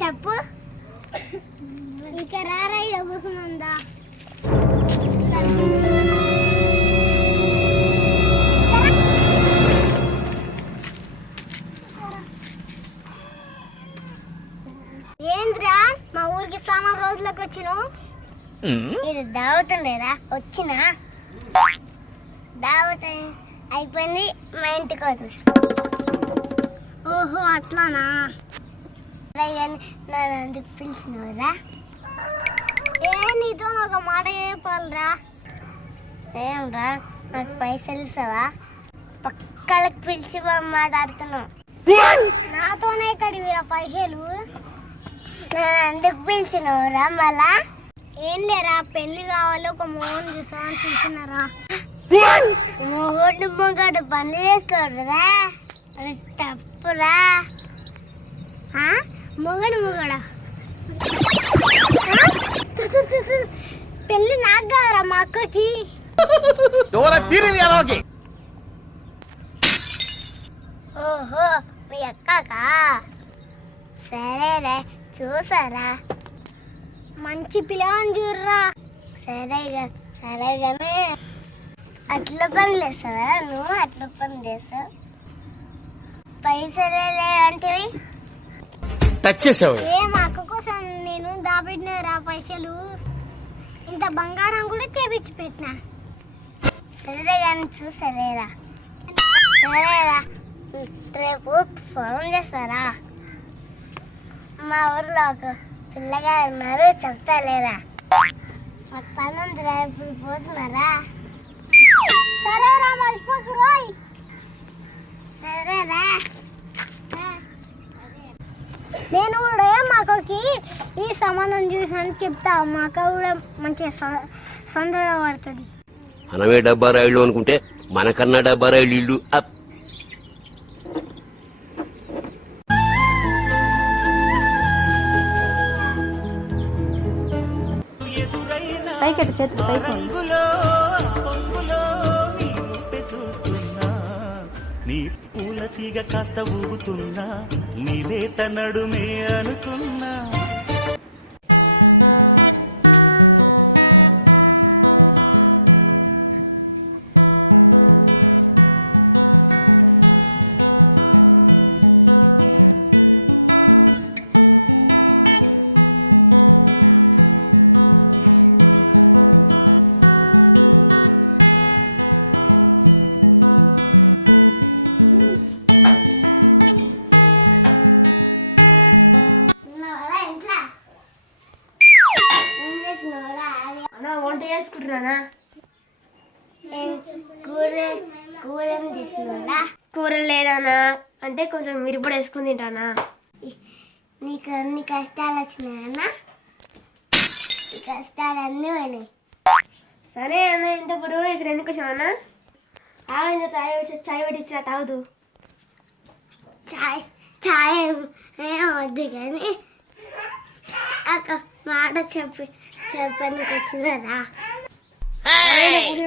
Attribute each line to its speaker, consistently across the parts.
Speaker 1: చెప్పు. ఇక రారా కూర్చుందా ఏంద్రా మా ఊరికి చాలా రోజులకు వచ్చినావు ఇది దావతుండేరా వచ్చినా? దావత్ అయిపోయింది మా ఇంటికి వద్దు ఓహో అట్లానా? నన్ను పిలిచినవరా? ఏ నీతో ఒక మాట చెప్పాలరా? ఏంరా నాకు పైసలు ఇస్తావా? పక్కలకు పిలిచి మాట్లాడుతున్నావు నాతోనే కడివిరా పైసలు? నన్ను అందుకు పిలిచినవరా మళ్ళా? ఏం లేరా పెళ్ళి కావాలి ఒక మోహన్ చూసామని పిలిచినారా మొగడు మొగడు పనులు చేసుకోరురా అది తప్పురా. ఆ? మొగడు మొగడా. పెళ్ళి నాకు కాదురా మా అక్కకి. ఓహో మీ అక్కకా? సరేరే చూసారా? మంచి పిల్లవని చూడరా. సరేగా సరేగానే. అట్లా పని చేస్తావా నువ్వు? అట్లా పని చేస్తావు? పైసలే లేవంటివి?
Speaker 2: టచ్ చేసావు.
Speaker 1: మా అక్క కోసం నేను దాబెట్టినారా పైసలు ఇంత బంగారం కూడా చేపించి పెట్టినా. సరే కానీ చూసలేరా సరేరా. రేపు ఫోన్ చేస్తారా? మా ఊర్లో ఒక పిల్లగా ఉన్నారు చెప్తాలేరా? మాకు పని ఉంది రేపు పోతున్నారా? సరేరా మర్చిపోకు రోయ్ సరేరా నేను కూడా మా అక్కకి ఈ సంబంధం చూసినని చెప్తా మా అక్క కూడా మంచిగా స- సంతోషపడుతుంది
Speaker 2: మనమే డబ్బా రైళ్ళు అనుకుంటే మనకన్నా డబ్బా రైళ్ళు ఇల్లు అప్.
Speaker 3: పైకెట్టు చేతులు పైకి
Speaker 4: నీ పూల తీగ కాస్త ఊగుతున్నా. నీలేత నడుమే అనుకున్నా.
Speaker 3: అంటే కొంచెం మిరపొడి వేసుకుని తింటానా?
Speaker 1: నీకు అన్ని కష్టాలు వచ్చినాయన్నా ఈ కష్టాలు అన్నీ పోయినాయి.
Speaker 3: సరే అన్న ఇంత పొడవు ఇక్కడ ఎందుకు వచ్చావన్నా తాగని చాయ్ వచ్చి చాయ్ పెట్టించా తాగుదు
Speaker 1: చాయ్ చాయ్ వద్దు కానీ ఒక మాట చెప్పి చెప్పడానికి
Speaker 3: కూర్చొని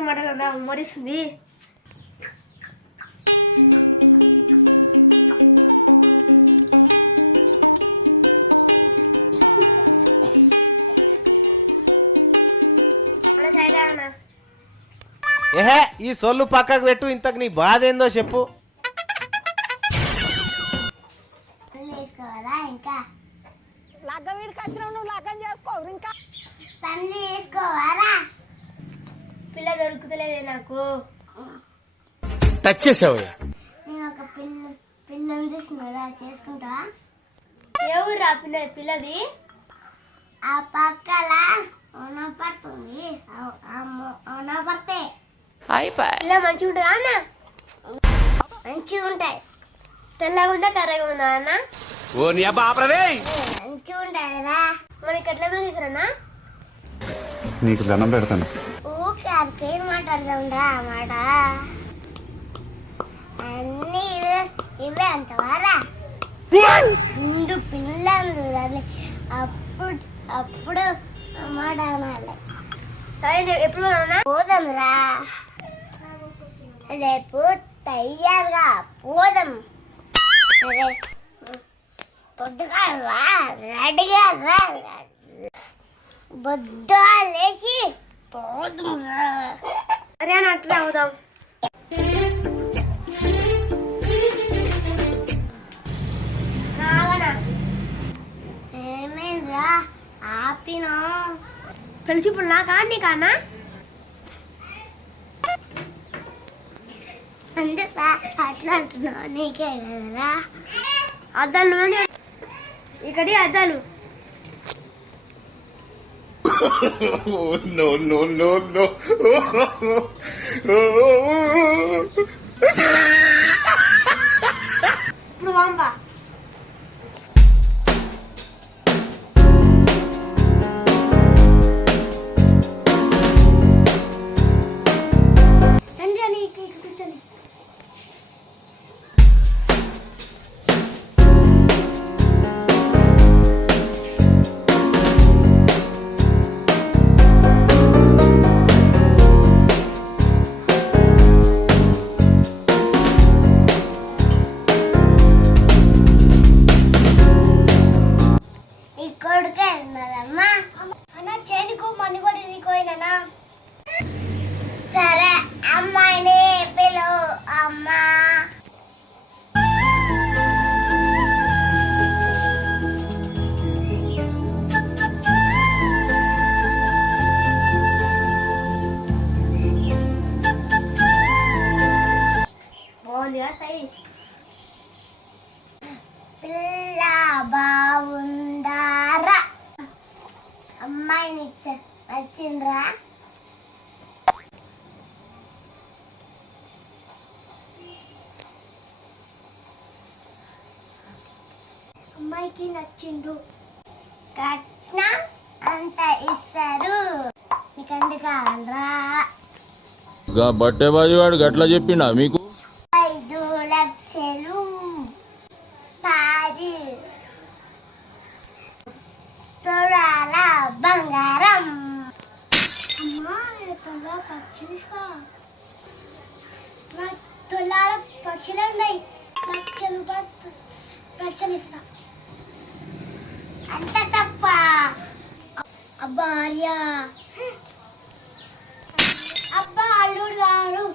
Speaker 3: మాట్లాడదా మరిస్తుంది
Speaker 5: ఏహే ఈ సొల్లు పక్కకు పెట్టు ఇంతకు నీ బాధ ఏందో చెప్పు.
Speaker 1: పెళ్ళి చేసుకోవాలా ఇంకా? పెళ్ళి చేసుకోవాలా?
Speaker 3: పిల్ల దొరుకుతలేదే నాకు.
Speaker 2: టచ్ చేసావు
Speaker 1: నేను ఒక పిల్ల పిల్లని చూసినారా చేసుకుంటావా?
Speaker 3: ఎవరు పిల్ల పిల్లది?
Speaker 1: ఆ పక్కల అవునా పడుతుంది? అవునా పడితే
Speaker 3: పిల్ల మంచిగా ఉంటుందా అన్న?
Speaker 1: మంచిగా ఉంటాయి.
Speaker 3: తెల్లగా ఉందా కర్రగా ఉందా అన్న?
Speaker 2: ఓ నీ అబ్బా ఆపరదే.
Speaker 1: మంచిగా ఉంటాయిరా
Speaker 3: మనకి ఎట్లా తీసుకురానా?
Speaker 6: నీకు దండం పెడతాను.
Speaker 1: ఊకే అరికేం మాట్లాడదాంరా ఆ మాట. అన్నీ ఇవే ఇవే అంటవారా ముందు పిల్లని చూడాలి. అప్పుడు అప్పుడు మాట అనాలి.
Speaker 3: సరే ఎప్పుడు
Speaker 1: పోదాంరా రేపు తయారుగా పోదాం. పొద్దుగా రా రెడీగా రా. బొద్దు లేచి పోదాం రా.
Speaker 3: సరే అట్లా అవుదాం. నాగనా
Speaker 1: ఆపినా?
Speaker 3: తెలిసి ఇప్పుడు నా కాండి కానా
Speaker 1: అందుకు అట్లా అంటున్నావు నీకే కదరా
Speaker 3: అద్దాలు నువ్వే ఇక్కడి అద్దాలు
Speaker 6: నో నో నో నో
Speaker 3: ఇప్పుడు
Speaker 1: అమ్మాయిని నచ్చిండ్రా అమ్మాయికి నచ్చిండు. కట్న అంత ఇస్తారు. నీకు అందుకు బట్టే
Speaker 7: గా గట్లా చెప్పిండా మీకు
Speaker 1: పక్షులే ఉన్నాయి లక్ష రూపాయలు పక్షులు ఇస్తా అంత తప్ప ఆర్యా అబ్బా అల్లుడు గారు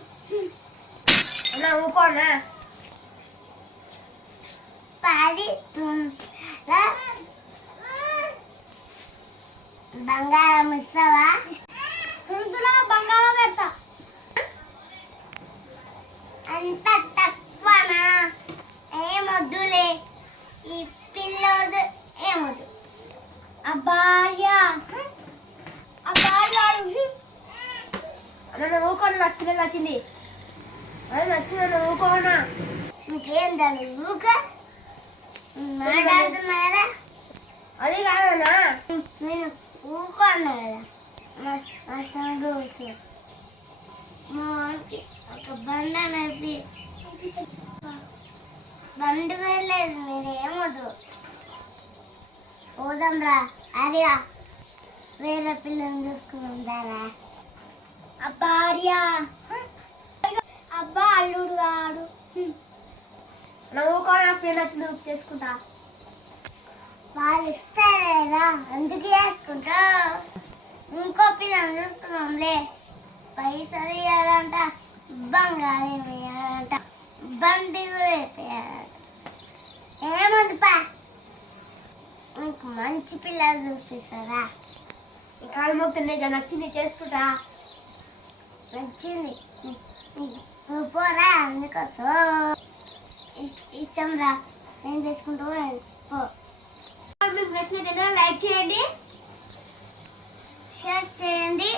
Speaker 1: పది తుల బంగారం ఇస్తావా రుతుల బంగారం పెడతా అంత తక్కువనా ఏమొద్దులే ఈ పిల్లోదు ఏమొద్దు ఆ భార్య ఆ భార్య
Speaker 3: అన్న నువ్వు నచ్చింది అదే నచ్చింది అన్న ఊకోనా
Speaker 1: ఇంకేం దాని ఊక మాట్లాడుతున్నా కదా.
Speaker 3: అది కాదన్నా
Speaker 1: నేను ఊరుకోను కదా. మా సంతోషం మా వానికి ఒక బండ నడిపి బండి వెళ్ళలేదు మీరు ఏమొద్దు పోదాం రా అరియా వేరే పిల్లని చూసుకుంటారా అబ్బా అల్లుడు కాడు అల్లుడు గాడు
Speaker 3: నా ఫ్రెండ్ వచ్చి దూపు చేసుకుంటా.
Speaker 1: వాళ్ళు ఇస్తారేరా అందుకు చేసుకుంటా. ఇంకో పిల్లని చూసుకున్నాంలే పైసలు ఇవ్వాలంట బంగారం ఇవ్వాలంట బండి కూడా ఏముంది పా ఇంక మంచి పిల్లలు చూపిస్తారా?
Speaker 3: ఈ కాలు ఇక నచ్చింది చేసుకుంటా.
Speaker 1: నచ్చింది. నువ్వు పోరా అందుకోసం. ఇష్టం రా ఏం చేసుకుంటావు పో.
Speaker 3: మీకు నచ్చినట్లయితే లైక్ చేయండి
Speaker 1: షేర్ చేయండి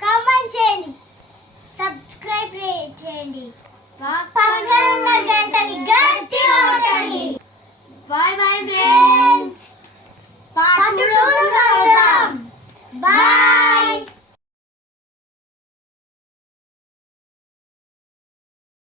Speaker 1: కామెంట్ చేయండి సబ్స్క్రైబ్ చేయండి. పక్కన ఉన్న గంటని గట్టి కొట్టండి
Speaker 3: బాయ్ బాయ్ ఫ్రెండ్స్.
Speaker 1: బాయ్.